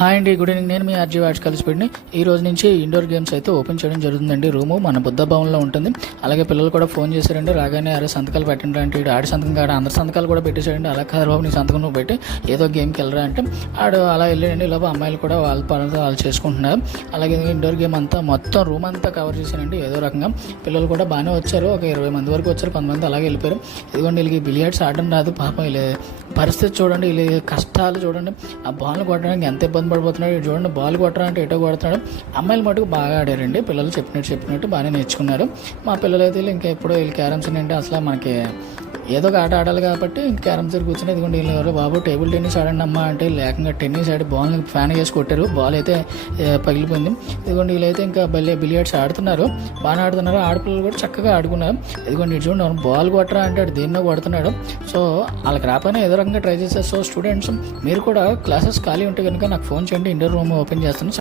Hi అండి, good evening. నేను మీ RG watch కలిసిపెట్టిని ఈ రోజు నుంచి ఇండోర్ గేమ్స్ అయితే ఓపెన్ చేయడం జరుగుతుందండి. రూము మన బుద్ధ భవన్లో ఉంటుంది. అలాగే పిల్లలు కూడా ఫోన్ చేశారండి, రాగానే అరే సంతకాలు పెట్టండి అంటే ఆడి సంతకం కాడ అందరి సంతకాలు కూడా పెట్టేశాడండి. అలా కాదు బాబు, నీ సంతకం నువ్వు పెట్టి ఏదో గేమ్కి వెళ్ళరా అంటే ఆడు అలా వెళ్ళాడండి. ఇలా అమ్మాయిలు కూడా వాళ్ళ పనులతో వాళ్ళు చేసుకుంటున్నారు. అలాగే ఇండోర్ గేమ్ అంతా మొత్తం రూమ్ అంతా కవర్ చేశానండి. ఏదో రకంగా పిల్లలు కూడా బాగానే వచ్చారు, ఒక 20 మంది వరకు వచ్చారు, కొంతమంది అలాగే వెళ్ళిపోయారు. ఇదిగోండి వీళ్ళకి బిలియర్డ్స్ ఆడడం రాదు పాపం. వీళ్ళ పరిస్థితి చూడండి, వీళ్ళ కష్టాలు చూడండి. ఆ బాల్ కొట్టడానికి ఎంత ఇబ్బంది పడిపోతున్నాడు చూడండి. బాల్ కొట్టడానికి ఎటో కొడుతున్నాడు. అమ్మాయిలు మటుకు బాగా ఆడారండి. పిల్లలు చెప్పినట్టు బాగానే నేర్చుకున్నారు. మా పిల్లలు అయితే ఇంకా ఎప్పుడో వీళ్ళు క్యారమ్స్ అంటే అసలు మనకి ఏదో ఒక ఆట ఆడాలి కాబట్టి క్యారమ్స్ దగ్గర కూర్చొని ఇదిగోండి వీళ్ళు ఎవరో బాబు టేబుల్ టెన్నిస్ ఆడండి అమ్మా అంటే లేకంగా టెన్నిస్ ఆడి బాల్ని ఫ్యాన్ వేసి కొట్టారు. బాల్ అయితే పగిలిపోయింది. ఇదిగోండి వీళ్ళైతే ఇంకా బిలియర్డ్స్ ఆడుతున్నారు, బాగానే ఆడుతున్నారు. ఆడపిల్లలు కూడా చక్కగా ఆడుకున్నారు. ఇదిగోండి ఇటు చూడండి, బాల్ కొట్టరా అంటే దేన్నో కొడుతున్నాడు. సో వాళ్ళకి రాకపోయినా ఏదో రకంగా ట్రై చేస్తారు. సో స్టూడెంట్స్ మీరు కూడా క్లాసెస్ ఖాళీ ఉంటే కనుక నాకు ఫోన్ చేయండి, ఇండోర్ రూమ్ ఓపెన్ చేస్తాను.